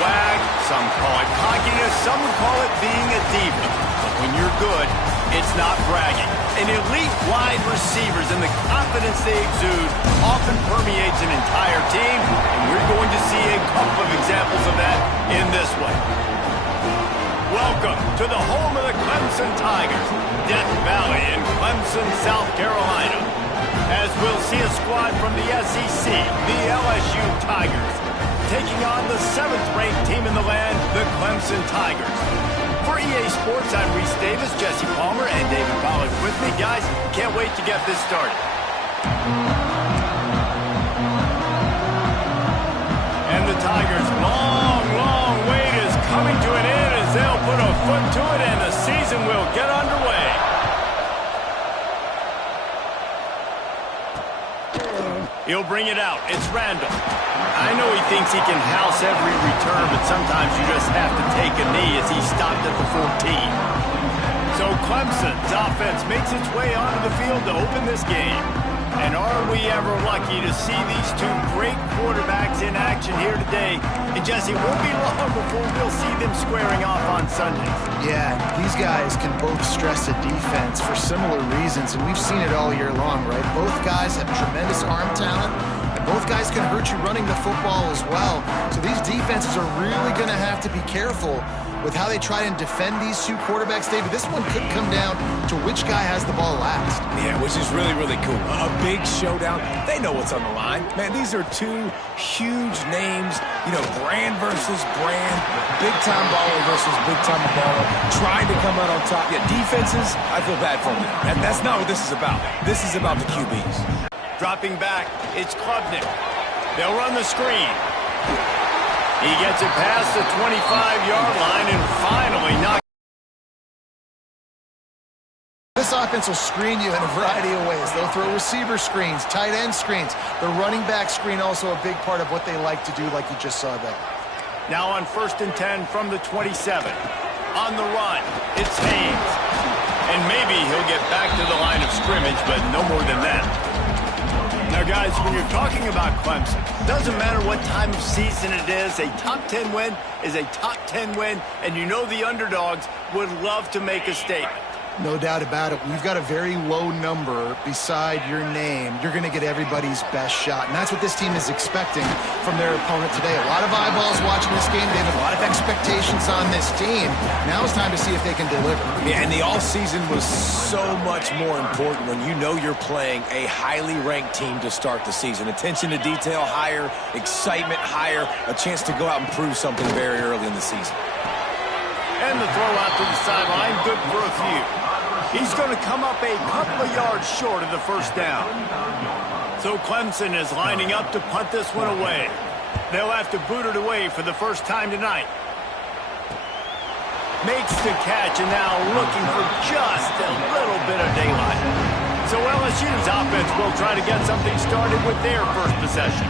swag, some call it cockiness, some would call it being a diva. But when you're good, it's not bragging. And elite wide receivers and the confidence they exude often permeates an entire team, and we're going to see a couple of examples of that in this one. Welcome to the home of the Clemson Tigers, Death Valley in Clemson, South Carolina. As we'll see a squad from the SEC, the LSU Tigers, taking on the 7th-ranked team in the land, the Clemson Tigers. For EA Sports, I'm Reese Davis, Jesse Palmer, and David Pollack with me. Guys, can't wait to get this started. And the Tigers' long wait is coming to an end as they'll put a foot to it and the season will get underway. He'll bring it out. It's Randall. I know he thinks he can house every return, but sometimes you just have to take a knee as he stopped at the 14. So Clemson's offense makes its way onto the field to open this game. And are we ever lucky to see these two great quarterbacks in action here today? And Jesse, it won't be long before we'll see them squaring off on Sundays. Yeah, these guys can both stress a defense for similar reasons, and we've seen it all year long, right? Both guys have tremendous arm talent, and both guys can hurt you running the football as well. So these defenses are really going to have to be careful with how they try and defend these two quarterbacks. David, this one could come down to which guy has the ball last. Yeah, which is really cool. A big showdown. They know what's on the line. Man, these are two huge names. You know, brand versus brand. Big-time baller versus big-time baller. Trying to come out on top. Yeah, defenses, I feel bad for them. And that's not what this is about. This is about the QBs. Dropping back, it's Klubnik. They'll run the screen. He gets it past the 25-yard line and finally knocks. This offense will screen you in a variety of ways. They'll throw receiver screens, tight end screens. The running back screen also a big part of what they like to do, like you just saw there. Now on 1st and 10 from the 27. On the run, it's Haynes. And maybe he'll get back to the line of scrimmage, but no more than that. Now, guys, when you're talking about Clemson, doesn't matter what time of season it is, a top 10 win is a top 10 win, and you know the underdogs would love to make a statement. No doubt about it. We've got a very low number beside your name. You're going to get everybody's best shot, and that's what this team is expecting from their opponent today. A lot of eyeballs watching this game. They have a lot of expectations on this team. Now it's time to see if they can deliver. Yeah, and the offseason was so much more important when you know you're playing a highly ranked team to start the season. Attention to detail higher, excitement higher, a chance to go out and prove something very early in the season. And the throw out to the sideline, good for a few. He's going to come up a couple of yards short of the first down. So Clemson is lining up to punt this one away. They'll have to boot it away for the first time tonight. Makes the catch and now looking for just a little bit of daylight. So LSU's offense will try to get something started with their first possession.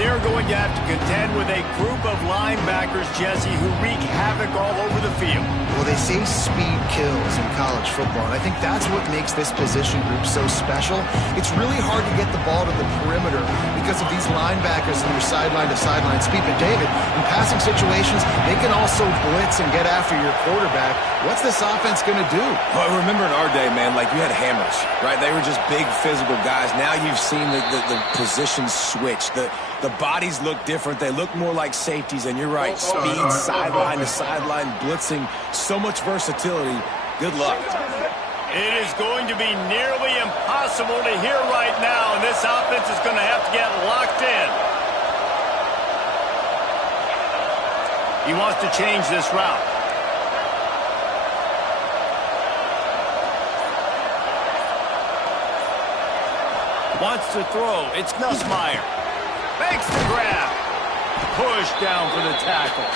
They're going to have to contend with a group of linebackers, Jesse, who wreak havoc all over the field. Well, they say speed kills in college football, and I think that's what makes this position group so special. It's really hard to get the ball to the perimeter because of these linebackers and their sideline-to-sideline speed. But, David, in passing situations, they can also blitz and get after your quarterback. What's this offense going to do? Well, remember in our day, man, like you had hammers, right? They were just big physical guys. Now you've seen the positions switch. The bodies look different. They look more like safeties, and you're right. Speed, sideline to sideline, blitzing, so much versatility. Good luck. It is going to be nearly impossible to hear right now, and this offense is going to have to get locked in. He wants to change this route. Wants to throw. It's Nussmeier. Makes the grab. Push down for the tackle.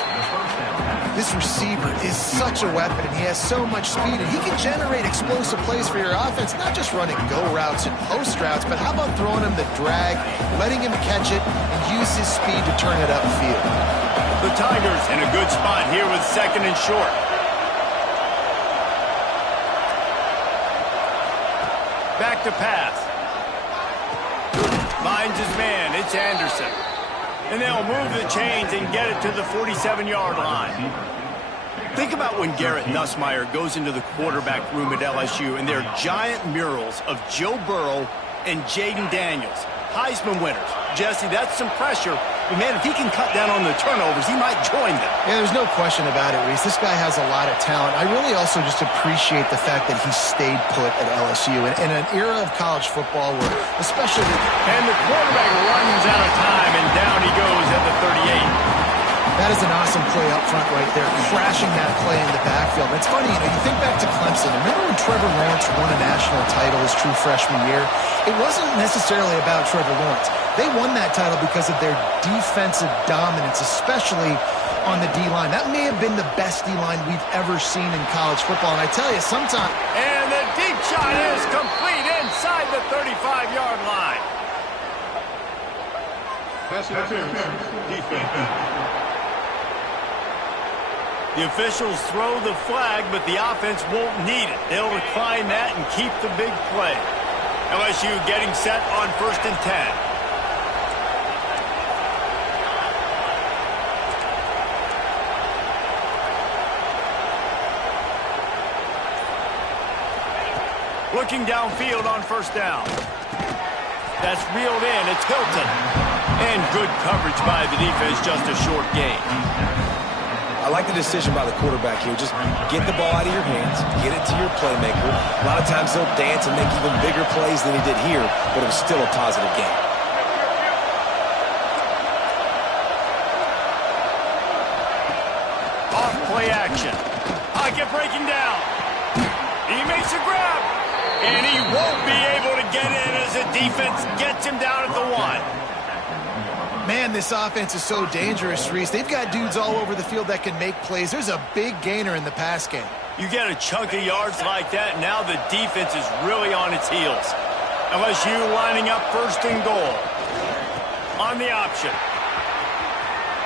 This receiver is such a weapon, and he has so much speed, and he can generate explosive plays for your offense, not just running go routes and post routes, but how about throwing him the drag, letting him catch it, and use his speed to turn it upfield. The Tigers in a good spot here with 2nd and short. Back to pass. Finds his man. It's Anderson. And they'll move the chains and get it to the 47-yard line. Think about when Garrett Nussmeier goes into the quarterback room at LSU and there are giant murals of Joe Burrow and Jaden Daniels, Heisman winners. Jesse, that's some pressure. But, man, if he can cut down on the turnovers, he might join them. Yeah, there's no question about it, Reese. This guy has a lot of talent. I really also just appreciate the fact that he stayed put at LSU. In an era of college football where especially... And the quarterback runs out of time, and down he goes at the 38. That is an awesome play up front right there, crashing that play in the backfield. It's funny, you think back to Clemson. Remember when Trevor Lawrence won a national title his true freshman year? It wasn't necessarily about Trevor Lawrence. They won that title because of their defensive dominance, especially on the D-line. That may have been the best D-line we've ever seen in college football. And I tell you, sometimes... And the deep shot is complete inside the 35-yard line. Pass interference, defense. The officials throw the flag, but the offense won't need it. They'll decline that and keep the big play. LSU getting set on 1st and 10. Looking downfield on 1st down. That's reeled in. It's Hilton. And good coverage by the defense, just a short gain. I like the decision by the quarterback here. Just get the ball out of your hands, get it to your playmaker. A lot of times he'll dance and make even bigger plays than he did here, but it was still a positive game. Off play action. Pocket breaking down. He makes a grab. And he won't be able to get in as the defense gets him down at the 1. Man, this offense is so dangerous, Reese. They've got dudes all over the field that can make plays. There's a big gainer in the pass game. You get a chunk of yards like that, and now the defense is really on its heels. LSU lining up 1st and goal. On the option.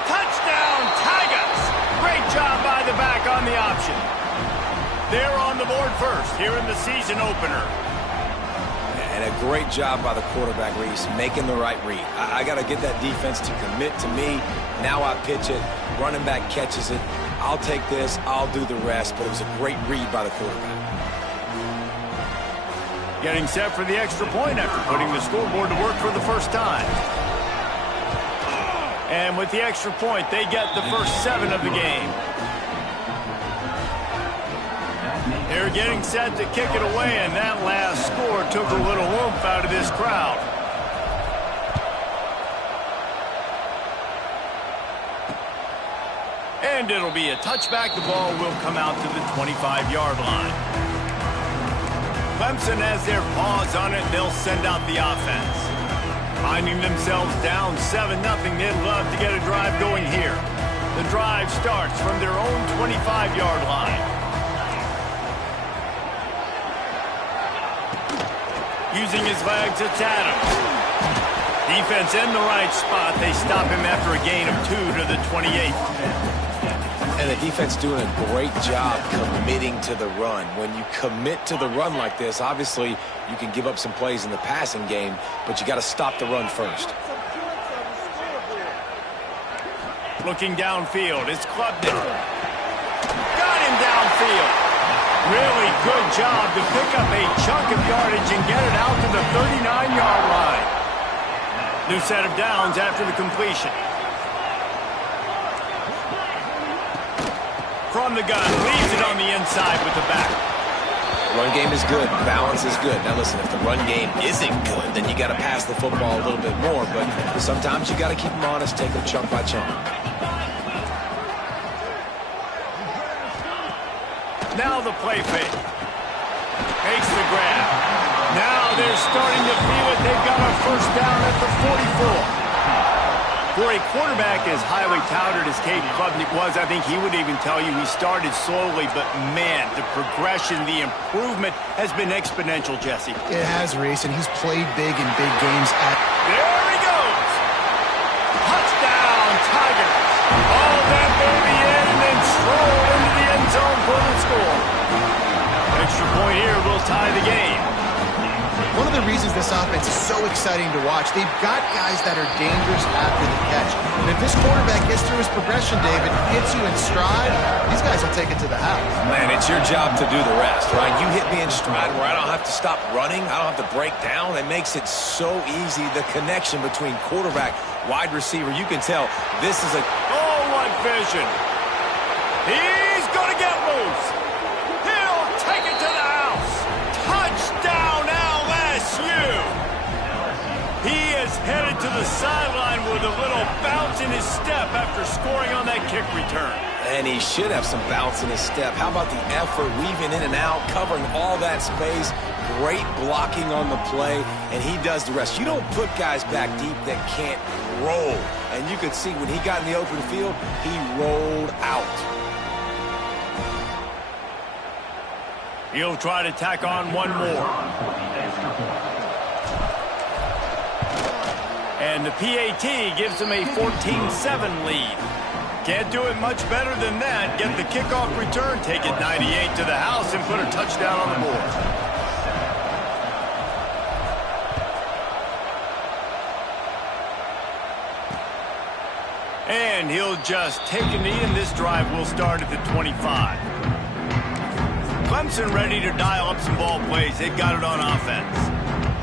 Touchdown, Tigers! Great job by the back on the option. They're on the board first here in the season opener. And a great job by the quarterback, Reese, making the right read. I got to get that defense to commit to me. Now I pitch it. Running back catches it. I'll take this. I'll do the rest. But it was a great read by the quarterback. Getting set for the extra point after putting the scoreboard to work for the first time. And with the extra point, they get the first 7 of the game. They're getting set to kick it away, and that last score took a little oomph out of this crowd. And it'll be a touchback. The ball will come out to the 25-yard line. Clemson has their paws on it. They'll send out the offense. Finding themselves down 7-0, they'd love to get a drive going here. The drive starts from their own 25-yard line. Using his legs, it's Adams. Defense in the right spot. They stop him after a gain of 2 to the 28. And the defense doing a great job committing to the run. When you commit to the run like this, obviously you can give up some plays in the passing game, but you got to stop the run first. Looking downfield, it's Klubnik. Got him downfield. Really good job to pick up a chunk of yardage and get it out to the 39-yard line. New set of downs after the completion. From the gun, leaves it on the inside with the back. Run game is good. Balance is good. Now listen, if the run game isn't good, then you got to pass the football a little bit more. But sometimes you got to keep them honest, take them chunk by chunk. Now the play fake. Makes the grab. Now they're starting to feel it. They've got a first down at the 44. For a quarterback as highly touted as Cade Klubnik was, I think he would even tell you he started slowly, but man, the progression, the improvement has been exponential, Jesse. It has, Reese, and he's played big in big games. There he goes! Touchdown, Tigers! All that baby in and then stroll into the end zone for the score. Extra point here will tie the game. one of the reasons this offense is so exciting to watch, they've got guys that are dangerous after the catch. And if this quarterback gets through his progression, David, hits you in stride, these guys will take it to the house. Man, it's your job to do the rest, right? You hit me in stride where I don't have to stop running. I don't have to break down. It makes it so easy. The connection between quarterback, wide receiver, you can tell this is a... Oh, what vision. He's going to get loose. He'll take it to the house. Touchdown, LSU. He is headed to the sideline with a little bounce in his step after scoring on that kick return. And he should have some bounce in his step. How about the effort, weaving in and out, covering all that space, great blocking on the play, and he does the rest. You don't put guys back deep that can't roll. And you could see when he got in the open field, he rolled out. He'll try to tack on one more. And the PAT gives him a 14-7 lead. Can't do it much better than that. Get the kickoff return, take it 98 to the house, and put a touchdown on the board. And he'll just take a knee, and this drive will start at the 25. Clemson ready to dial up some ball plays. They've got it on offense.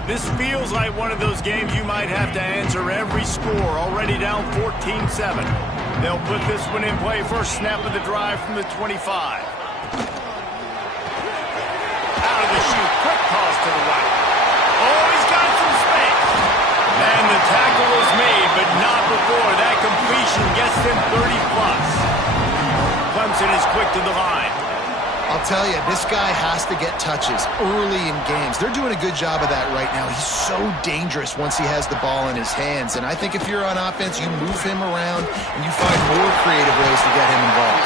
This feels like one of those games you might have to answer every score. Already down 14-7. They'll put this one in play. First snap of the drive from the 25. Out of the chute. Quick toss to the right. Oh, he's got some space. And the tackle is made, but not before. That completion gets them 30-plus. Clemson is quick to the line. I'll tell you, this guy has to get touches early in games. They're doing a good job of that right now. He's so dangerous once he has the ball in his hands. And I think if you're on offense, you move him around and you find more creative ways to get him involved.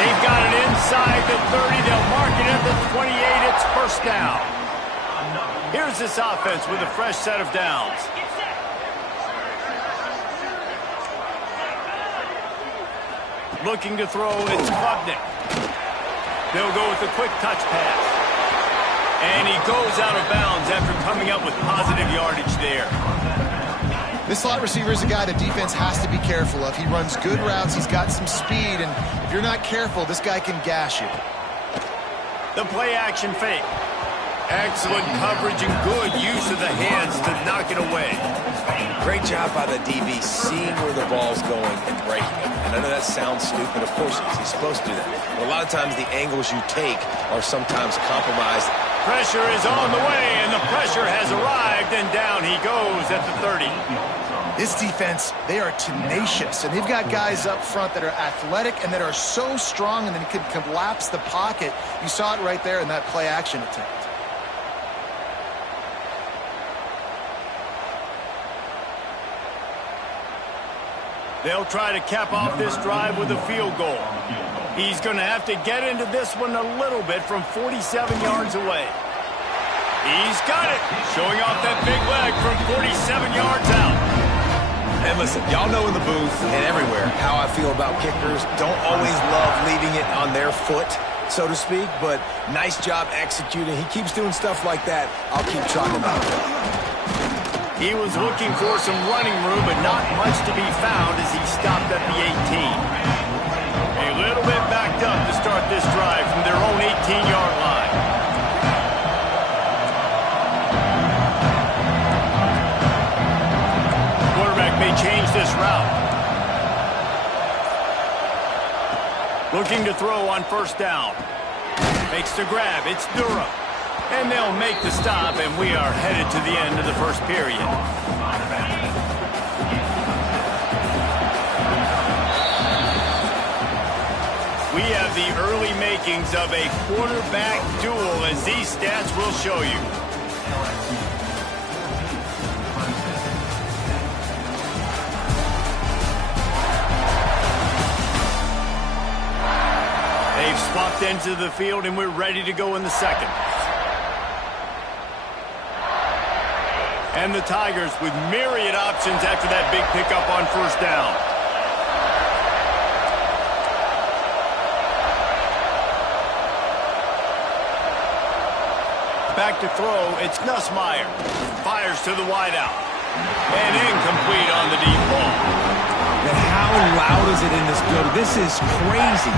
They've got it inside the 30. They'll mark it at the 28. It's first down. Here's this offense with a fresh set of downs. Looking to throw, it's Klubnik. They'll go with a quick touch pass. And he goes out of bounds after coming up with positive yardage there. This slot receiver is a guy the defense has to be careful of. He runs good routes. He's got some speed. And if you're not careful, this guy can gash you. The play action fake. Excellent coverage and good use of the hands to knock it away. Great job by the DB seeing where the ball's going and breaking it. And I know that sounds stupid. Of course it is. He's supposed to do that. But a lot of times the angles you take are sometimes compromised. Pressure is on the way, and the pressure has arrived, and down he goes at the 30. This defense, they are tenacious, and they've got guys up front that are athletic and that are so strong and then can collapse the pocket. You saw it right there in that play action attempt. They'll try to cap off this drive with a field goal. He's going to have to get into this one a little bit from 47 yards away. He's got it. Showing off that big leg from 47 yards out. And listen, y'all know in the booth and everywhere how I feel about kickers. Don't always love leaving it on their foot, so to speak, but nice job executing. He keeps doing stuff like that. I'll keep talking about it. He was looking for some running room, but not much to be found as he stopped at the 18. A little bit backed up to start this drive from their own 18-yard line. Quarterback may change this route. Looking to throw on first down. Makes the grab. It's Durham. And they'll make the stop, and we are headed to the end of the first period. We have the early makings of a quarterback duel, as these stats will show you. They've swapped into the field, and we're ready to go in the second. And the Tigers with myriad options after that big pickup on first down. Back to throw, it's Nussmeier. Fires to the wideout. And incomplete on the deep ball. And how loud is it in this building? This is crazy.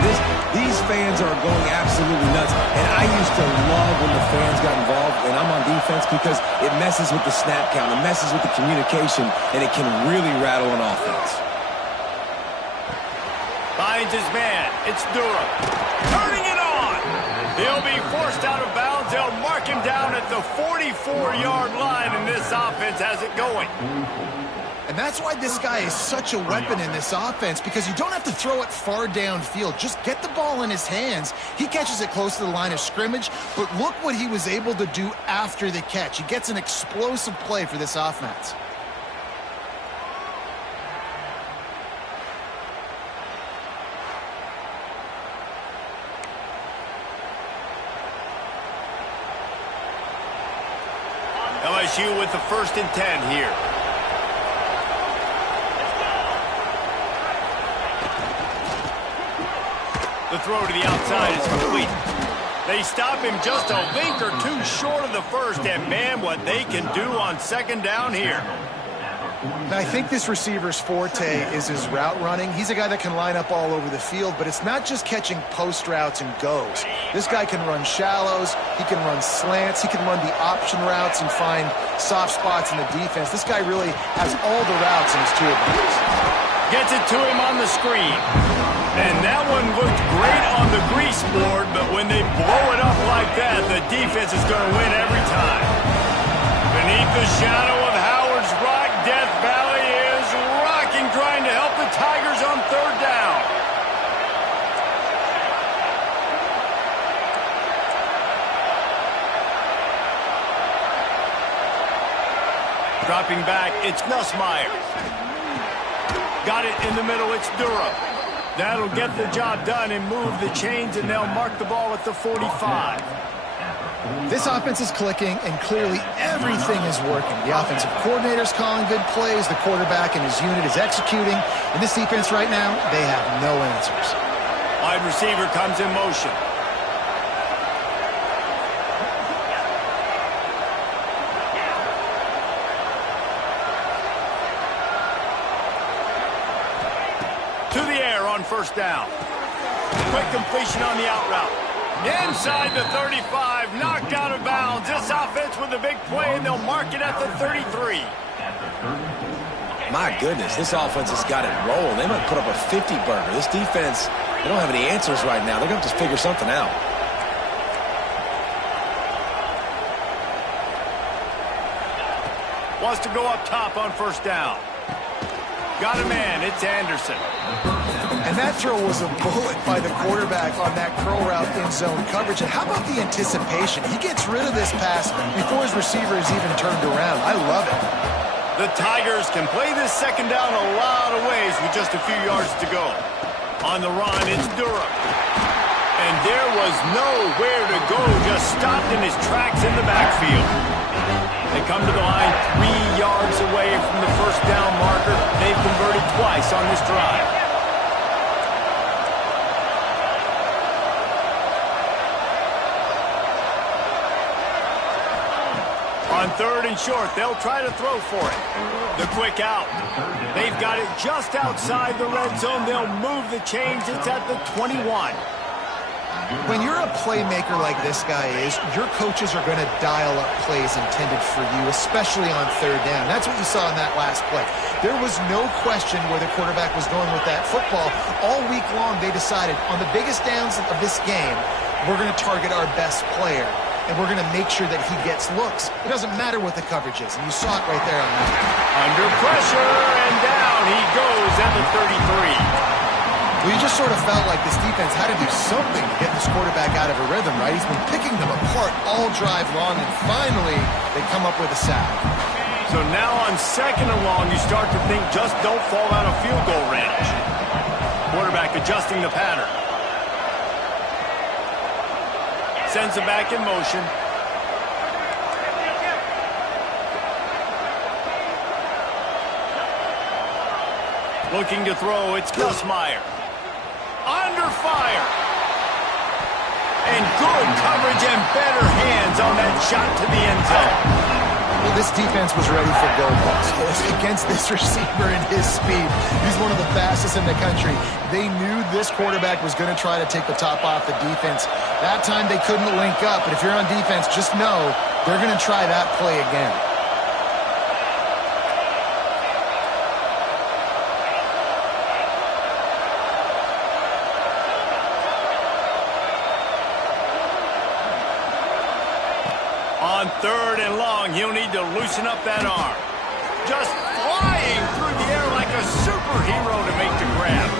These fans are going absolutely nuts. And I used to love when the fans got involved, and I'm on defense, because it messes with the snap count, it messes with the communication, and it can really rattle an offense. Finds his man. It's Durham. Turning it on. He'll be forced out of bounds. They'll mark him down at the 44-yard line, and this offense has it going. And that's why this guy is such a weapon in this offense, because you don't have to throw it far downfield. Just get the ball in his hands. He catches it close to the line of scrimmage, but look what he was able to do after the catch. He gets an explosive play for this offense. LSU with the 1st and 10 here. The throw to the outside is complete. They stop him just a link or two short of the first, and man, what they can do on 2nd down here. Now, I think this receiver's forte is his route running. He's a guy that can line up all over the field, but it's not just catching post routes and goes. This guy can run shallows, he can run slants, he can run the option routes and find soft spots in the defense. This guy really has all the routes in his toolbox. Gets it to him on the screen. And that one looked great on the grease board, but when they blow it up like that, the defense is going to win every time. Beneath the shadow of Howard's Rock, Death Valley is rocking, trying to help the Tigers on 3rd down. Dropping back, it's Nussmeier. Got it in the middle, it's Durham. That'll get the job done and move the chains, and they'll mark the ball at the 45. This offense is clicking, and clearly everything is working. The offensive coordinator's calling good plays, the quarterback and his unit is executing. In this defense right now, they have no answers. Wide receiver comes in motion. To the air on 1st down. Quick completion on the out route. Inside the 35, knocked out of bounds. This offense with a big play, and they'll mark it at the 33. My goodness, this offense has got it rolling. They might put up a 50-burger. This defense, they don't have any answers right now. They're going to have to figure something out. Wants to go up top on 1st down. Got a man, it's Anderson. And that throw was a bullet by the quarterback on that curl route in zone coverage. And how about the anticipation? He gets rid of this pass before his receiver is even turned around. I love it. The Tigers can play this 2nd down a lot of ways with just a few yards to go. On the run, it's Durham. And there was nowhere to go, just stopped in his tracks in the backfield. They come to the line 3 yards away from the 1st down marker. They've converted twice on this drive. On 3rd and short, they'll try to throw for it. The quick out. They've got it just outside the red zone. They'll move the chains. It's at the 21. When you're a playmaker like this guy is, your coaches are going to dial up plays intended for you, especially on 3rd down. That's what you saw in that last play. There was no question where the quarterback was going with that football. All week long, they decided on the biggest downs of this game, we're going to target our best player, and we're going to make sure that he gets looks. It doesn't matter what the coverage is, and you saw it right there on that. Under pressure, and down he goes at the 33. Well, you just sort of felt like this defense had to do something to get this quarterback out of a rhythm, right? He's been picking them apart all drive long, and finally they come up with a sack. So now on 2nd and long, you start to think just don't fall out of field goal range. Quarterback adjusting the pattern. Sends it back in motion. Looking to throw, it's Nussmeier. Under fire. And good coverage and better hands on that shot to the end zone. Well, this defense was ready for go balls. Against this receiver and his speed, he's one of the fastest in the country. They knew this quarterback was going to try to take the top off the defense. That time they couldn't link up, but if you're on defense, just know they're going to try that play again. On 3rd and long, he'll need to loosen up that arm. Just flying through the air like a superhero to make the grab.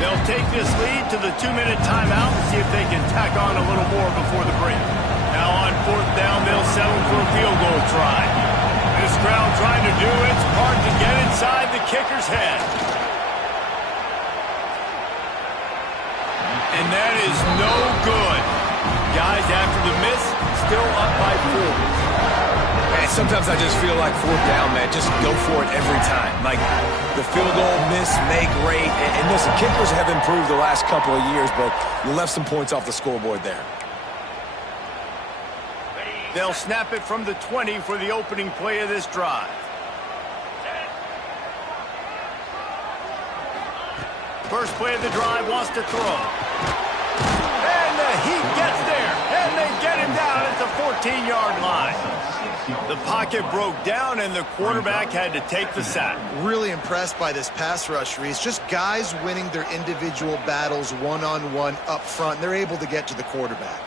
They'll take this lead to the 2-minute timeout and see if they can tack on a little more before the break. Now on 4th down, they'll settle for a field goal try. This crowd trying to do its part to get inside the kicker's head. And that is no good. Guys, after the miss, still up by 4. Man, sometimes I just feel like 4th down, man. Just go for it every time. Like the field goal, miss, make, rate. And listen, kickers have improved the last couple of years, but you left some points off the scoreboard there. They'll snap it from the 20 for the opening play of this drive. First play of the drive wants to throw. And the heat gets there, and they get him down at the 14-yard line. The pocket broke down, and the quarterback had to take the sack. Really impressed by this pass rush, Reese. Just guys winning their individual battles one-on-one up front. They're able to get to the quarterback.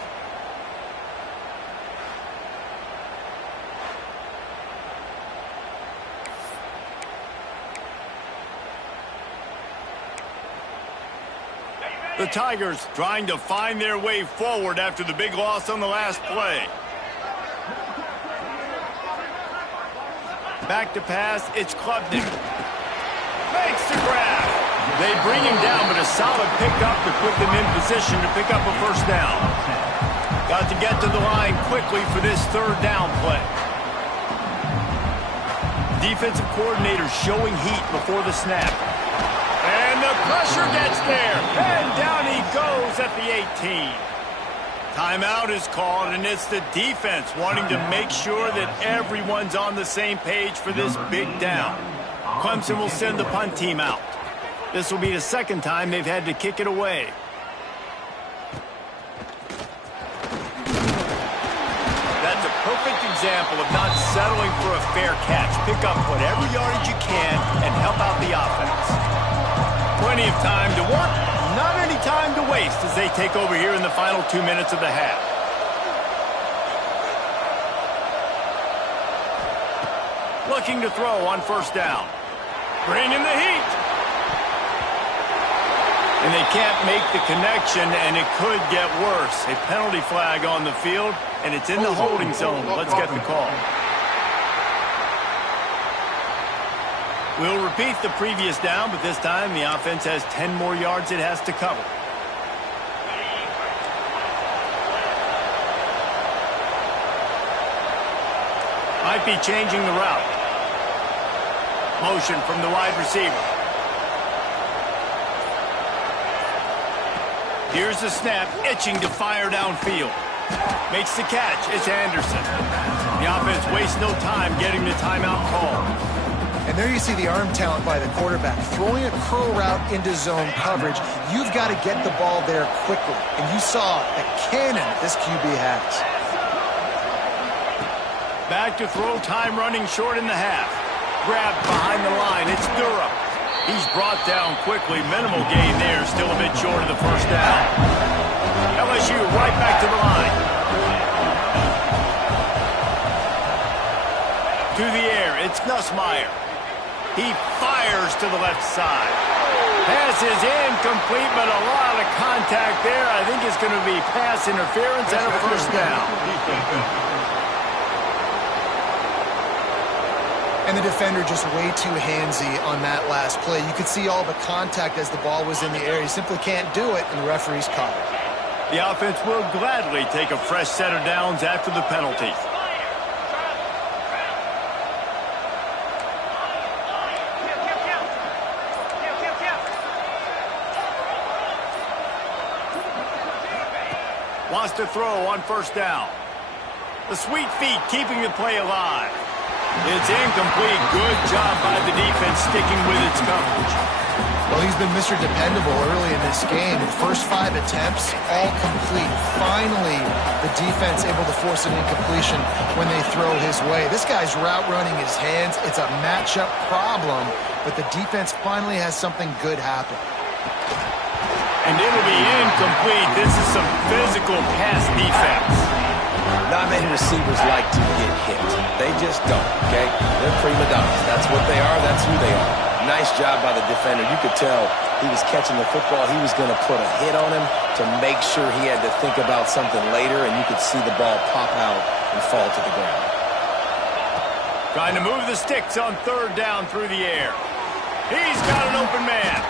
The Tigers trying to find their way forward after the big loss on the last play. Back to pass, it's Klubnik. Makes the grab. They bring him down, but a solid pickup to put them in position to pick up a first down. Got to get to the line quickly for this 3rd down play. Defensive coordinator showing heat before the snap. And the pressure gets there. And down he goes at the 18. Timeout is called, and it's the defense wanting to make sure that everyone's on the same page for this big down. Clemson will send the punt team out. This will be the 2nd time they've had to kick it away. That's a perfect example of not settling for a fair catch. Pick up whatever yardage you can and help out the offense. Plenty of time to work, not any time to waste as they take over here in the final 2 minutes of the half. Looking to throw on 1st down. Bringing the heat. And they can't make the connection, and it could get worse. A penalty flag on the field, and it's in the holding zone. Let's get the call. We'll repeat the previous down, but this time the offense has 10 more yards it has to cover. Might be changing the route. Motion from the wide receiver. Here's the snap, itching to fire downfield. Makes the catch, it's Anderson. The offense wastes no time getting the timeout call. And there you see the arm talent by the quarterback. Throwing a curl route into zone coverage, you've got to get the ball there quickly. And you saw the cannon this QB has. Back to throw, time running short in the half. Grabbed behind the line, it's Durham. He's brought down quickly. Minimal gain there, still a bit short of the first down. LSU right back to the line. To the air, it's Nussmeier. He fires to the left side. Pass is incomplete, but a lot of contact there. I think it's going to be pass interference and a first down. And the defender just way too handsy on that last play. You could see all the contact as the ball was in the air. He simply can't do it, and the referee's caught it. The offense will gladly take a fresh set of downs after the penalty. wants to throw on first down. The sweet feet keeping the play alive. It's incomplete. Good job by the defense sticking with its coverage. Well, he's been Mr. Dependable early in this game. The first 5 attempts, all complete. Finally, the defense able to force an incompletion when they throw his way. This guy's route running his hands. It's a matchup problem, but the defense finally has something good happen. And it'll be incomplete. This is some physical pass defense. Not many receivers like to get hit. They just don't, okay? They're prima donnas. That's what they are. That's who they are. Nice job by the defender. You could tell he was catching the football. He was going to put a hit on him to make sure he had to think about something later, and you could see the ball pop out and fall to the ground. Trying to move the sticks on third down through the air. He's got an open man.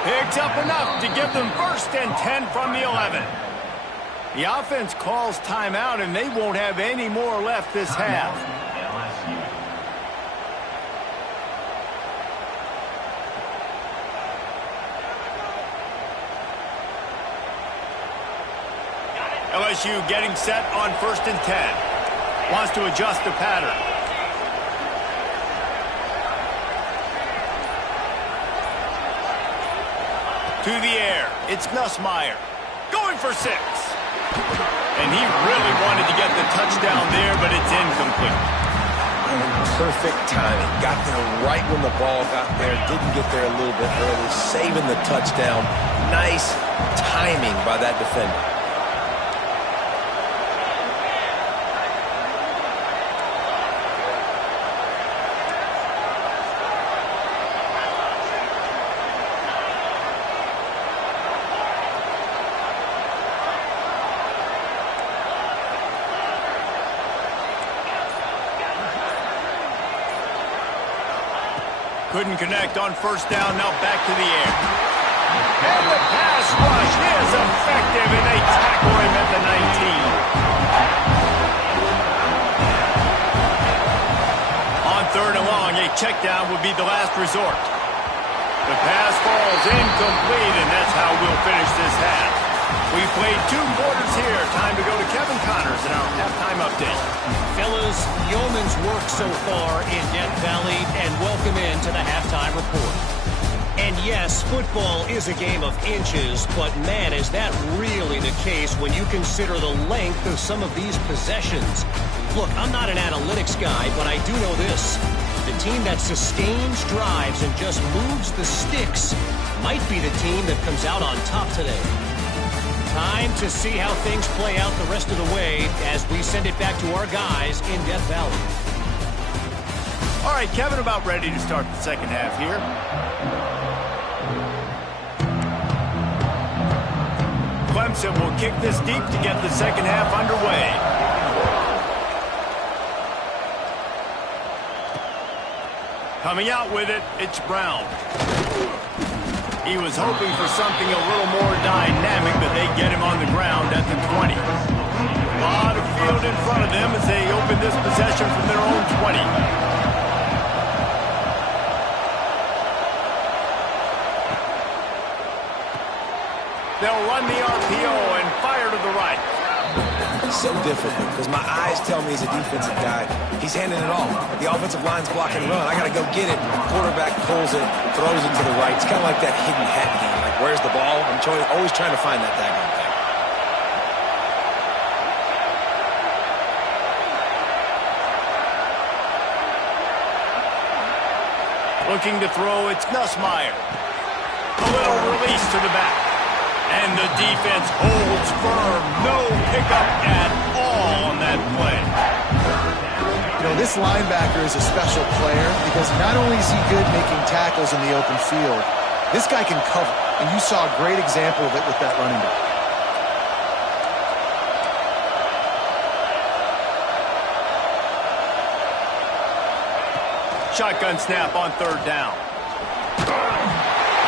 Picks up enough to give them 1st and 10 from the 11. The offense calls timeout, and they won't have any more left this half. LSU getting set on 1st and 10. Wants to adjust the pattern. To the air. It's Nussmeier. Going for 6. And he really wanted to get the touchdown there, but it's incomplete. Perfect timing. Got there right when the ball got there. Didn't get there a little bit early. Saving the touchdown. Nice timing by that defender. Couldn't connect on first down, now back to the air. And the pass rush is effective, and they tackle him at the 19. On 3rd and long, a check down would be the last resort. The pass falls incomplete, and that's how we'll finish this half. We played 2 quarters here. Time to go to Kevin Connors in our halftime update. Fellas, yeoman's work so far in Death Valley, and welcome into the halftime report. And yes, football is a game of inches, but man, is that really the case when you consider the length of some of these possessions. Look, I'm not an analytics guy, but I do know this. The team that sustains drives and just moves the sticks might be the team that comes out on top today. Time to see how things play out the rest of the way as we send it back to our guys in Death Valley. All right, Kevin, about ready to start the second half here. Clemson will kick this deep to get the second half underway. Coming out with it, it's Brown. He was hoping for something a little more dynamic, but they get him on the ground at the 20. A lot of field in front of them as they open this possession from their own 20. They'll run the RPO and fire to the right. So difficult because my eyes tell me he's a defensive guy. He's handing it off. The offensive line's blocking run. I got to go get it. Quarterback pulls it, throws it to the right. It's kind of like that hidden hat game. Like, where's the ball? I'm always trying to find that daggone thing. Looking to throw, it's Nussmeier. A little release to the back. And the defense holds firm. No pickup at all on that play. You know, this linebacker is a special player because not only is he good making tackles in the open field, this guy can cover. And you saw a great example of it with that running back. Shotgun snap on 3rd down.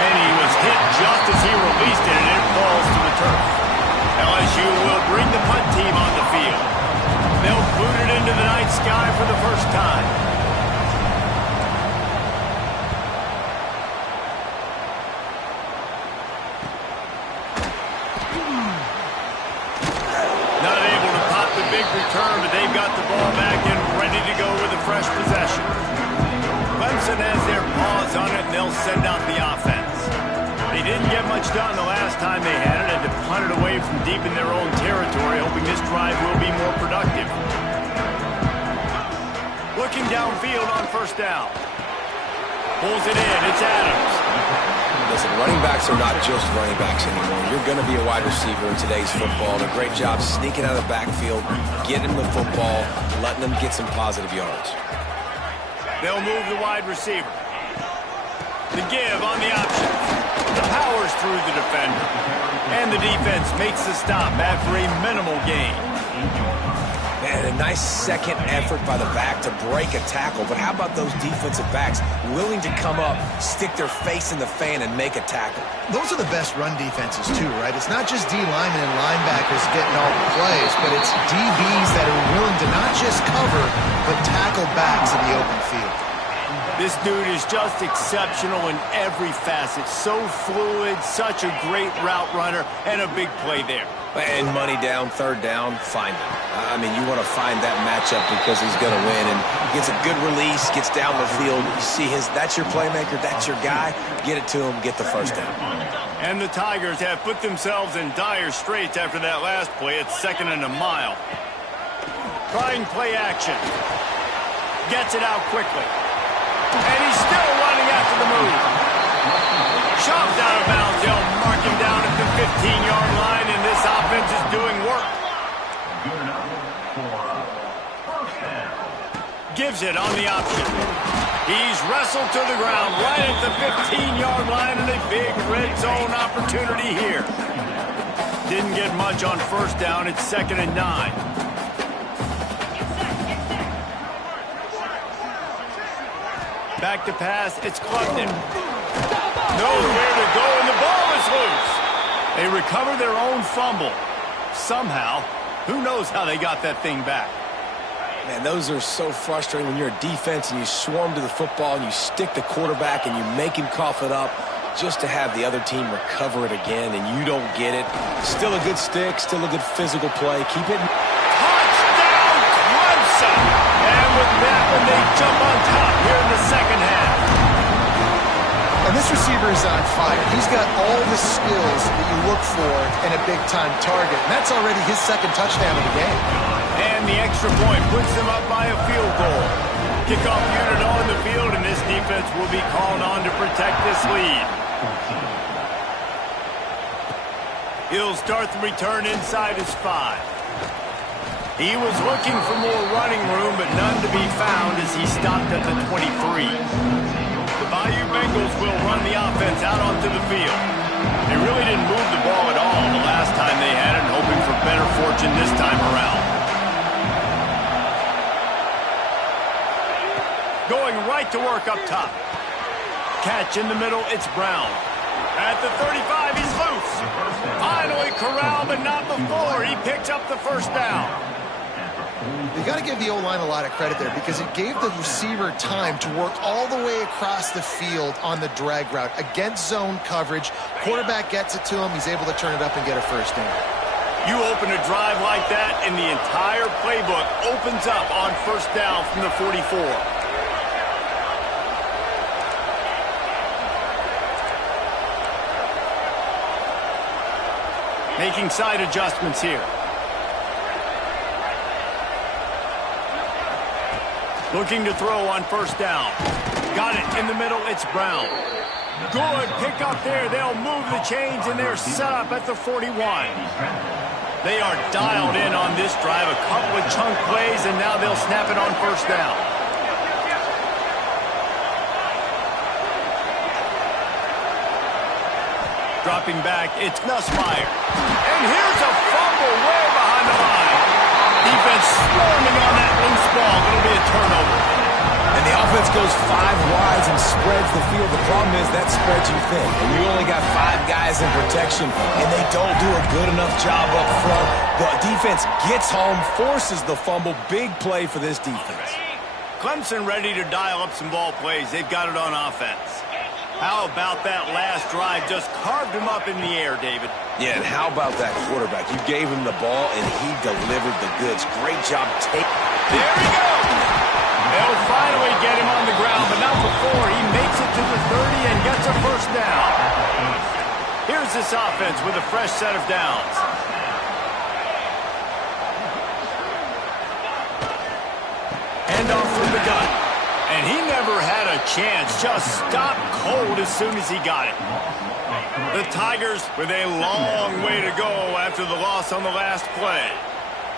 And he was hit just as he released it, and it falls to the turf. LSU will bring the punt team on the field. They'll boot it into the night sky for the first time. return, but they've got the ball back and ready to go with a fresh possession. Clemson has their paws on it, and they'll send out the offense. They didn't get much done the last time they had it, and to punt it away from deep in their own territory, hoping this drive will be more productive. Looking downfield on first down. Pulls it in. It's Adams. Listen, running backs are not just running backs anymore. You're going to be a wide receiver in today's football. And a great job sneaking out of the backfield, getting the football, letting them get some positive yards. They'll move the wide receiver. The give on the option. The powers through the defender. And the defense makes the stop after a minimal gain. Man, a nice second effort by the back to break a tackle. But how about those defensive backs willing to come up, stick their face in the fan, and make a tackle? Those are the best run defenses, too, right? It's not just D linemen and linebackers getting all the plays, but it's DBs that are willing to not just cover, but tackle backs in the open field. This dude is just exceptional in every facet. So fluid, such a great route runner, and a big play there. And money down, third down, find him. I mean, you want to find that matchup because he's going to win. And gets a good release, gets down the field. You see that's your playmaker, that's your guy. Get it to him, get the first down. And the Tigers have put themselves in dire straits after that last play. It's 2nd and a mile. Trying play action. Gets it out quickly. And he's still running after the move. Shoved out of bounds. They'll mark him down at the 15-yard line, and this offense is doing work. Gives it on the option. He's wrestled to the ground right at the 15-yard line, and a big red zone opportunity here. Didn't get much on first down. It's 2nd and 9. Back to pass, it's Klubnik. Nowhere to go, and the ball is loose. They recover their own fumble. Somehow, who knows how they got that thing back. Man, those are so frustrating when you're a defense and you swarm to the football and you stick the quarterback and you make him cough it up just to have the other team recover it again and you don't get it. Still a good stick, still a good physical play. Keep it. Touchdown, Clemson! And with that one, they jump on top here in the second half. And this receiver is on fire. He's got all the skills that you look for in a big-time target. And that's already his 2nd touchdown of the game. And the extra point puts them up by a field goal. Kickoff unit on the field, and this defense will be called on to protect this lead. He'll start the return inside his 5. He was looking for more running room, but none to be found as he stopped at the 23. The Bayou Bengals will run the offense out onto the field. They really didn't move the ball at all the last time they had it, hoping for better fortune this time around. Going right to work up top. Catch in the middle, it's Brown. At the 35, he's loose. Finally corralled, but not before. He picks up the first down. You got to give the O-line a lot of credit there because it gave the receiver time to work all the way across the field on the drag route against zone coverage. Quarterback gets it to him. He's able to turn it up and get a first down. You open a drive like that, and the entire playbook opens up on first down from the 44. Making side adjustments here. Looking to throw on first down. Got it in the middle, it's Brown. Good pick up there. They'll move the chains, and they're set up at the 41. They are dialed in on this drive. A couple of chunk plays, and now they'll snap it on first down. Dropping back, it's Nussmeier. And here's a fumble way behind the line. Defense swarming on that loose ball. It'll be a turnover. And the offense goes 5 wides and spreads the field. The problem is that spreads you thin. And you only got 5 guys in protection, and they don't do a good enough job up front. The defense gets home, forces the fumble. Big play for this defense. Clemson ready to dial up some ball plays. They've got it on offense. How about that last drive? Just carved him up in the air, David. Yeah, and how about that quarterback? You gave him the ball, and he delivered the goods. Great job taking. There he goes. They'll finally get him on the ground, but not before he makes it to the 30 and gets a first down. Here's this offense with a fresh set of downs. Handoff from the gun. And he never had a chance. Just stopped cold as soon as he got it. The Tigers with a long way to go after the loss on the last play.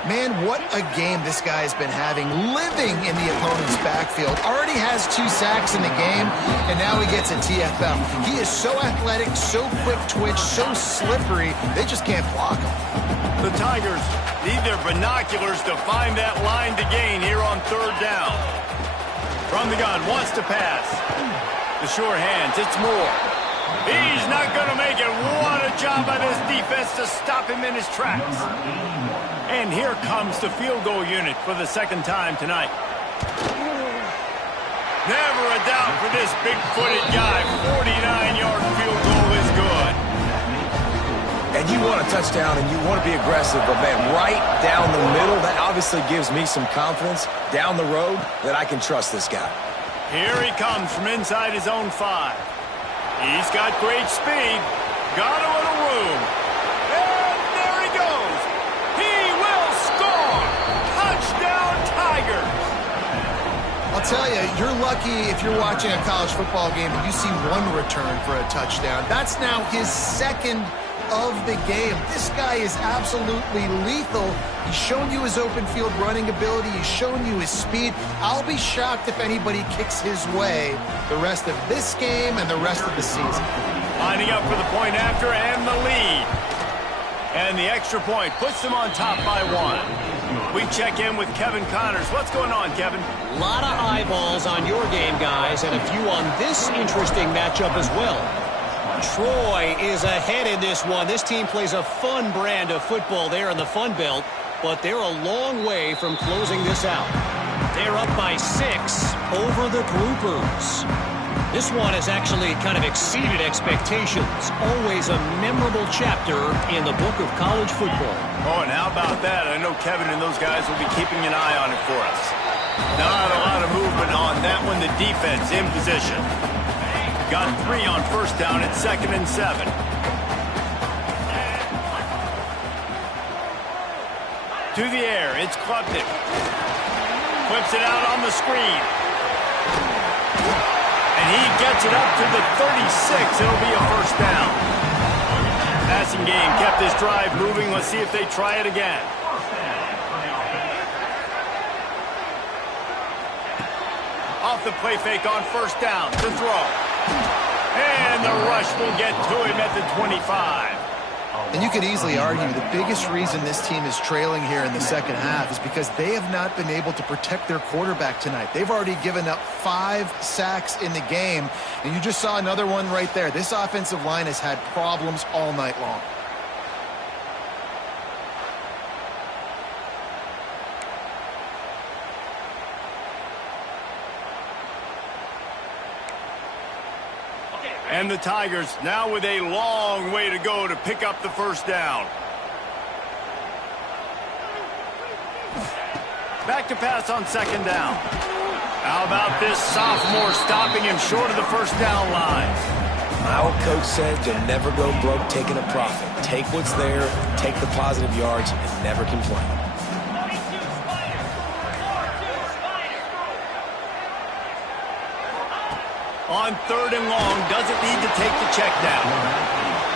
Man, what a game this guy has been having, living in the opponent's backfield. Already has 2 sacks in the game, and now he gets a TFL. He is so athletic, so quick twitch, so slippery, they just can't block him. The Tigers need their binoculars to find that line to gain here on 3rd down. From the gun, wants to pass. The sure hands, it's Moore. He's not going to make it. What a job by this defense to stop him in his tracks. And here comes the field goal unit for the 2nd time tonight. Never a doubt for this big-footed guy. 49-yard field goal is good. And you want a touchdown, and you want to be aggressive, but, man, right down the middle, that obviously gives me some confidence down the road that I can trust this guy. Here he comes from inside his own 5. He's got great speed. Got a little room. And there he goes. He will score. Touchdown, Tigers. I'll tell you, you're lucky if you're watching a college football game and you see 1 return for a touchdown. That's now his 2nd of the game. This guy is absolutely lethal. He's shown you his open field running ability. He's shown you his speed. I'll be shocked if anybody kicks his way the rest of this game and the rest of the season. Lining up for the point after and the lead. And the extra point puts them on top by 1. We check in with Kevin Connors. What's going on, Kevin? A lot of eyeballs on your game, guys, and a few on this interesting matchup as well. Troy is ahead in this one. This team plays a fun brand of football there in the Fun Belt, but they're a long way from closing this out. They're up by 6 over the Groupers. This one has actually kind of exceeded expectations. Always a memorable chapter in the book of college football. Oh, and how about that? I know Kevin and those guys will be keeping an eye on it for us. Not a lot of movement on that one. The defense in position. Got 3 on 1st down at 2nd and 7. To the air, it's Klubnik. Flips it out on the screen. And he gets it up to the 36. It'll be a 1st down. Passing game kept this drive moving. Let's see if they try it again. Off the play fake on 1st down to throw. And the rush will get to him at the 25. And you could easily argue the biggest reason this team is trailing here in the 2nd half is because they have not been able to protect their quarterback tonight. They've already given up 5 sacks in the game, and you just saw another one right there. This offensive line has had problems all night long. And the Tigers now with a long way to go to pick up the 1st down. Back to pass on 2nd down. How about this sophomore stopping him short of the 1st down line? My old coach said you'll never go broke taking a profit. Take what's there, take the positive yards, and never complain. On 3rd and long, doesn't need to take the check down.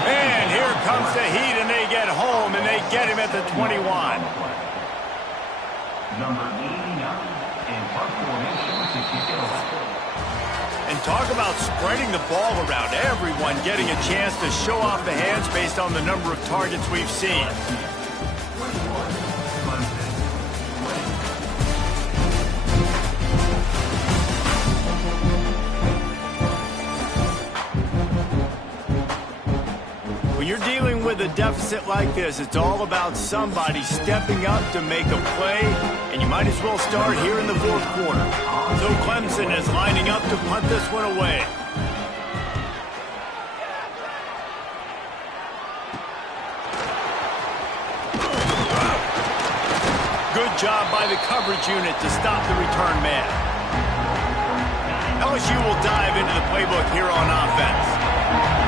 And here comes the heat, and they get home, and they get him at the 21. Number 89 in punt formation, 67. And talk about spreading the ball around. Everyone getting a chance to show off the hands based on the number of targets we've seen. When you're dealing with a deficit like this, it's all about somebody stepping up to make a play, and you might as well start here in the 4th quarter. So Clemson is lining up to punt this one away. by the coverage unit to stop the return man. LSU will dive into the playbook here on offense.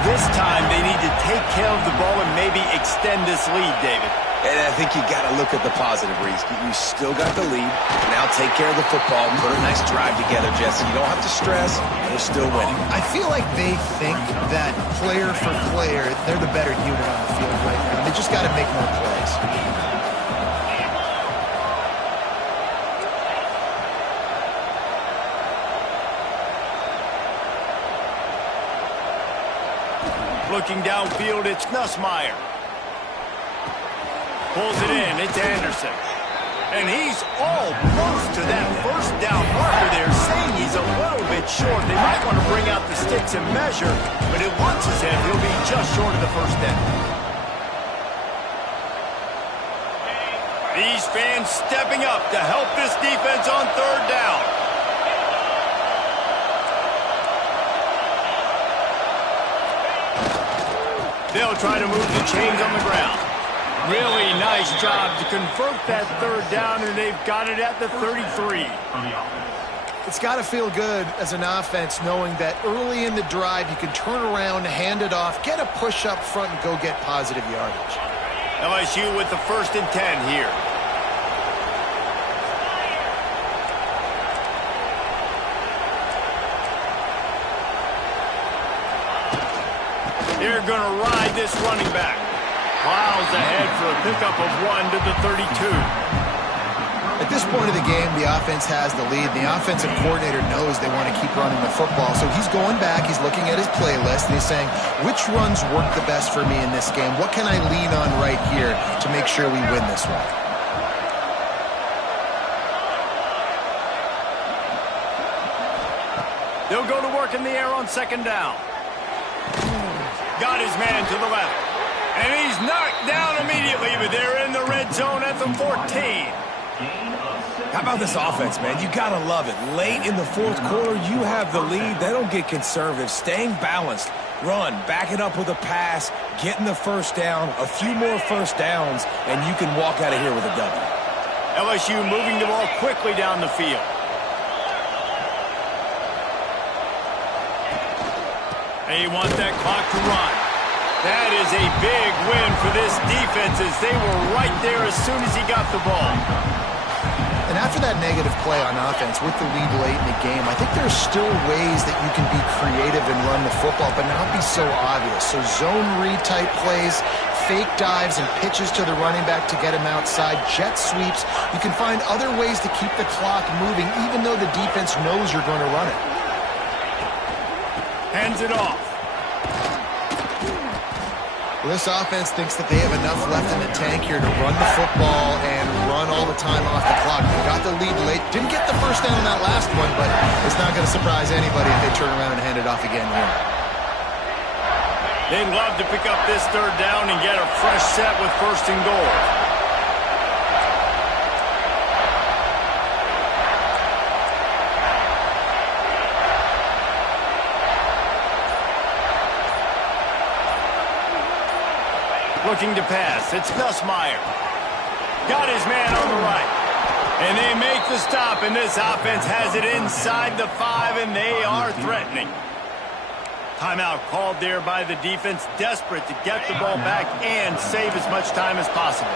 This time they need to take care of the ball and maybe extend this lead, David. And I think you got to look at the positive, Reese. You still got the lead. Now take care of the football. Put a nice drive together, Jesse. You don't have to stress. They're still winning. I feel like they think that player for player, they're the better unit on the field right now. They just got to make more plays. Looking downfield, it's Nussmeier. Pulls it in, it's Anderson. And he's almost to that first down marker there, saying he's a little bit short. They might want to bring out the sticks and measure, but it looks as if he'll be just short of the first down. These fans stepping up to help this defense on third down. They'll try to move the chains on the ground. Really nice job to convert that third down, and they've got it at the 33. It's got to feel good as an offense knowing that early in the drive you can turn around, hand it off, get a push up front, and go get positive yardage. LSU with the 1st and 10 here. They're going to ride this running back. Plows ahead for a pickup of 1 to the 32. At this point of the game, the offense has the lead. The offensive coordinator knows they want to keep running the football. So he's going back, he's looking at his playlist, and he's saying, which runs work the best for me in this game? What can I lean on right here to make sure we win this one? They'll go to work in the air on 2nd down. Got his man to the left. And he's knocked down immediately, but they're in the red zone at the 14. How about this offense, man? You got to love it. Late in the 4th quarter, you have the lead. They don't get conservative. Staying balanced. Run, back it up with a pass, getting the first down, a few more first downs, and you can walk out of here with a W. LSU moving the ball quickly down the field. They want that clock to run. That is a big win for this defense as they were right there as soon as he got the ball. And after that negative play on offense with the lead late in the game, I think there's still ways that you can be creative and run the football, but not be so obvious. So zone read type plays, fake dives and pitches to the running back to get him outside, jet sweeps. You can find other ways to keep the clock moving even though the defense knows you're going to run it. Hands it off. Well, this offense thinks that they have enough left in the tank here to run the football and run all the time off the clock. They got the lead late. Didn't get the first down on that last one, but it's not going to surprise anybody if they turn around and hand it off again here. They'd love to pick up this 3rd down and get a fresh set with 1st and goal. Looking to pass. It's Nussmeier. Got his man on the right. And they make the stop, and this offense has it inside the 5, and they are threatening. Timeout called there by the defense, desperate to get the ball back and save as much time as possible.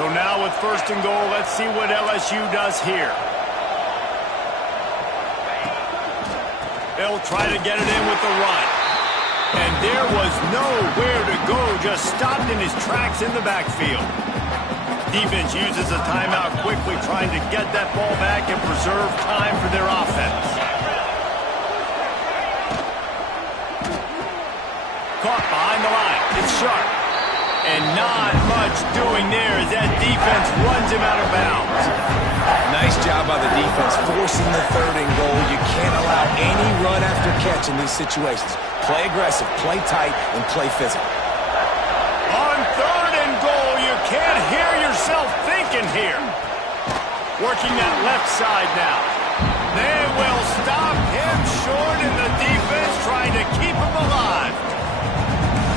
So now with 1st and goal, let's see what LSU does here. They'll try to get it in with the run. And there was nowhere to go, just stopped in his tracks in the backfield. Defense uses a timeout quickly, trying to get that ball back and preserve time for their offense. Caught behind the line. It's sharp. And not much doing there as that defense runs him out of bounds. Nice job by the defense, forcing the 3rd and goal. You can't allow any run after catch in these situations. Play aggressive, play tight, and play physical. On 3rd and goal, you can't hear yourself thinking here. Working that left side now. They will stop him short, and the defense trying to keep him alive.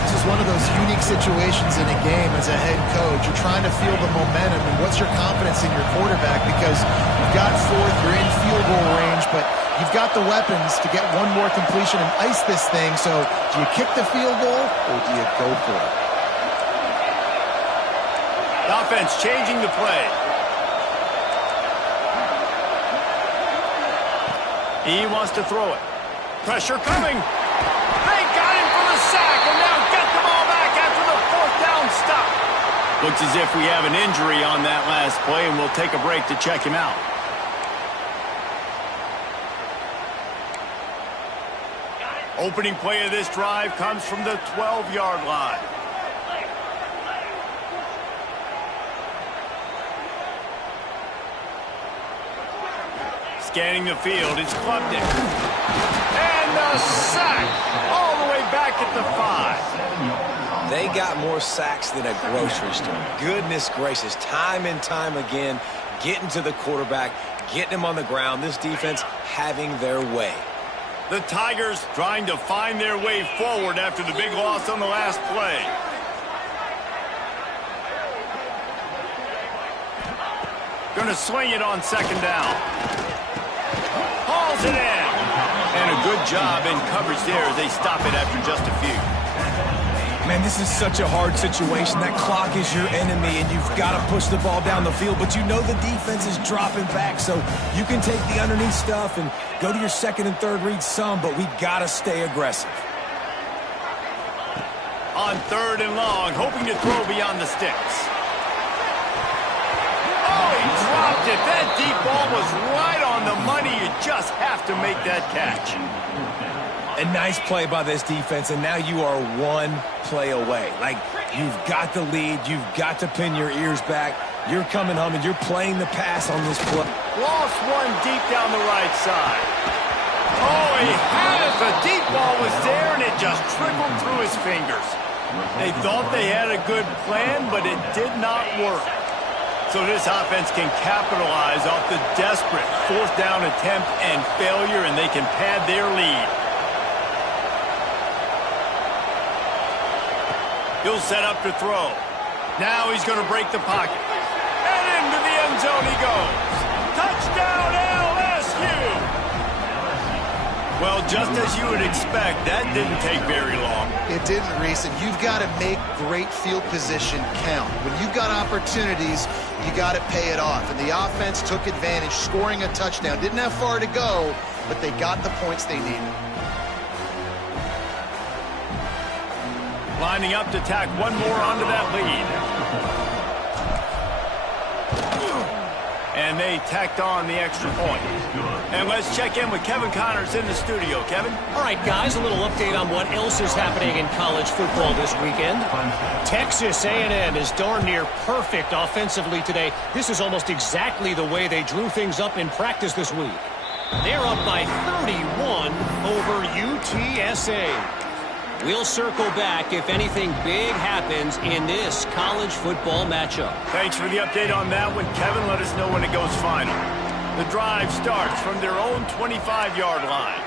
This is one of those unique situations in a game as a head coach. You're trying to feel the momentum, and what's your confidence in your quarterback? Because you've got fourth, you're in field goal range, but you've got the weapons to get one more completion and ice this thing. So do you kick the field goal or do you go for it? The offense changing the play. He wants to throw it. Pressure coming. They got him for the sack, and now get the ball back after the fourth down stop. Looks as if we have an injury on that last play, and we'll take a break to check him out. Opening play of this drive comes from the 12-yard line. Scanning the field, it's Klubnik. And the sack all the way back at the 5. They got more sacks than a grocery store. Goodness gracious, time and time again, getting to the quarterback, getting him on the ground. This defense having their way. The Tigers trying to find their way forward after the big loss on the last play. Going to swing it on second down. Hauls it in. And a good job in coverage there as they stop it after just a few. Man, this is such a hard situation. That clock is your enemy, and you've got to push the ball down the field. But you know the defense is dropping back, so you can take the underneath stuff and go to your second and third read some, but we've got to stay aggressive. On third and long, hoping to throw beyond the sticks. Oh, he dropped it. That deep ball was right on the money. You just have to make that catch. A nice play by this defense, and now you are one play away. Like, you've got the lead. You've got to pin your ears back. You're coming home, and you're playing the pass on this play. Lost one deep down the right side. Oh, he had it. The deep ball was there, and it just trickled through his fingers. They thought they had a good plan, but it did not work. So this offense can capitalize off the desperate fourth down attempt and failure, and they can pad their lead. He'll set up to throw. Now he's going to break the pocket. And into the end zone he goes. Touchdown LSU! Well, just as you would expect, that didn't take very long. It didn't, Reese, and you've got to make great field position count. When you've got opportunities, you got to pay it off. And the offense took advantage, scoring a touchdown. Didn't have far to go, but they got the points they needed. Lining up to tack one more onto that lead. And they tacked on the extra point. And let's check in with Kevin Connors in the studio. Kevin? All right, guys, a little update on what else is happening in college football this weekend. Texas A&M is darn near perfect offensively today. This is almost exactly the way they drew things up in practice this week. They're up by 31 over UTSA. We'll circle back if anything big happens in this college football matchup. Thanks for the update on that one, Kevin. Let us know when it goes final. The drive starts from their own 25-yard line.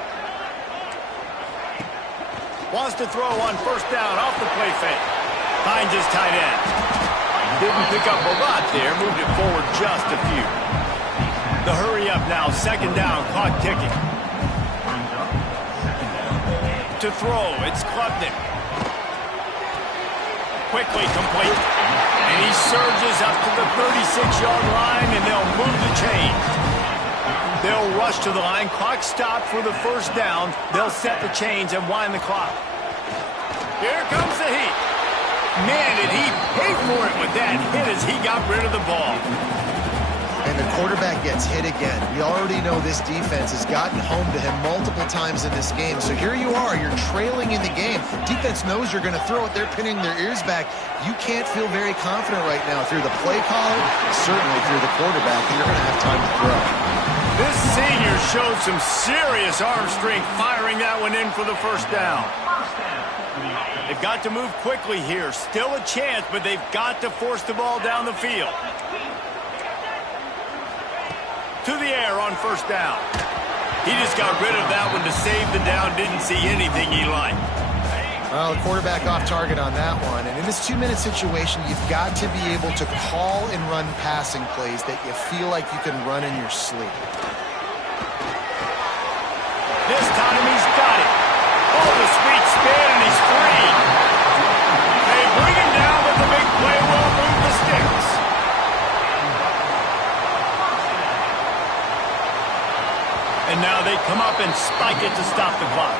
Wants to throw on first down off the play fake. Finds his tight end. Didn't pick up a lot there. Moved it forward just a few. The hurry up now. Second down. Clock ticking. To throw, it's Klubnik. Quickly complete. And he surges up to the 36-yard line, and they'll move the chains. They'll rush to the line. Clock stopped for the first down. They'll set the chains and wind the clock. Here comes the heat. Man, did he pay for it with that hit as he got rid of the ball. And the quarterback gets hit again. We already know this defense has gotten home to him multiple times in this game. So here you are, you're trailing in the game. Defense knows you're going to throw it. They're pinning their ears back. You can't feel very confident right now through the play caller, certainly through the quarterback, and you're going to have time to throw. This senior showed some serious arm strength firing that one in for the first down. They've got to move quickly here. Still a chance, but they've got to force the ball down the field. To the air on first down. He just got rid of that one to save the down. Didn't see anything he liked. Well, the quarterback off target on that one. And in this 2-minute situation, you've got to be able to call and run passing plays that you feel like you can run in your sleep. This time he's got it. Oh, the sweet spin, and he's free. They bring him down, but the big play will move the sticks. And now they come up and spike it to stop the clock.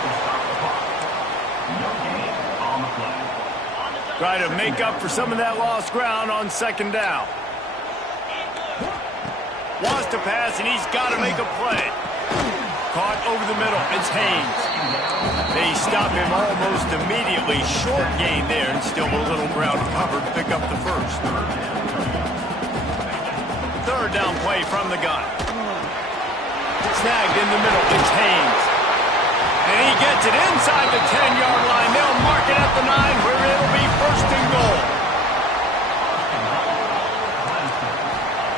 Try to make up for some of that lost ground on second down. Wants to pass, and he's got to make a play. Caught over the middle. It's Haynes. They stop him almost immediately. Short gain there, and still a little ground covered to pick up the first. Third down play from the gun. Snagged in the middle. It's Haynes. And he gets it inside the 10-yard line. They'll mark it at the 9, where it'll be first and goal.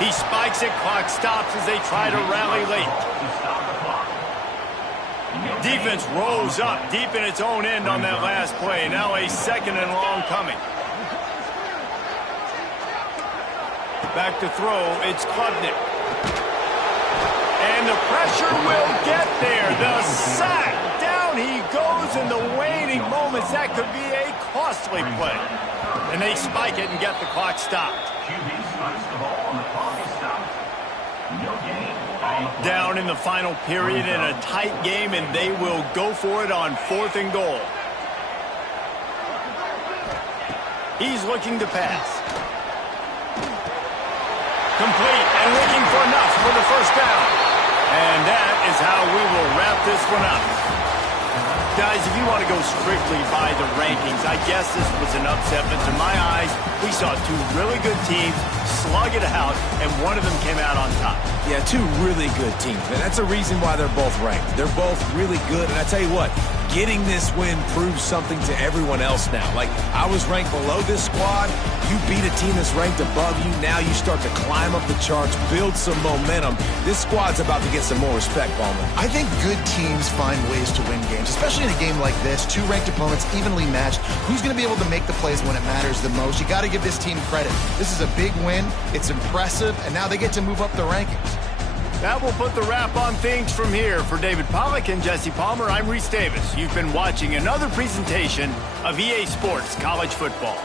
He spikes it. Clock stops as they try to rally late. Defense rolls up deep in its own end on that last play. Now a second and long coming. Back to throw. It's Klubnik. And the pressure will get there. The sack. Down he goes in the waning moments. That could be a costly play. And they spike it and get the clock stopped. Down in the final period in a tight game, and they will go for it on 4th and goal. He's looking to pass. Complete and looking for enough for the first down. And that is how we will wrap this one up. Guys, if you want to go strictly by the rankings, I guess this was an upset, but to my eyes, we saw two really good teams slug it out, and one of them came out on top. Yeah, two really good teams, and that's a reason why they're both ranked. They're both really good, and I tell you what, getting this win proves something to everyone else now. Like, I was ranked below this squad. You beat a team that's ranked above you. Now you start to climb up the charts, build some momentum. This squad's about to get some more respect, Ballman. I think good teams find ways to win games, especially in a game like this. Two ranked opponents evenly matched. Who's going to be able to make the plays when it matters the most? You got to give this team credit. This is a big win. It's impressive, and now they get to move up the rankings. That will put the wrap on things from here. For David Pollack and Jesse Palmer, I'm Reese Davis. You've been watching another presentation of EA Sports College Football.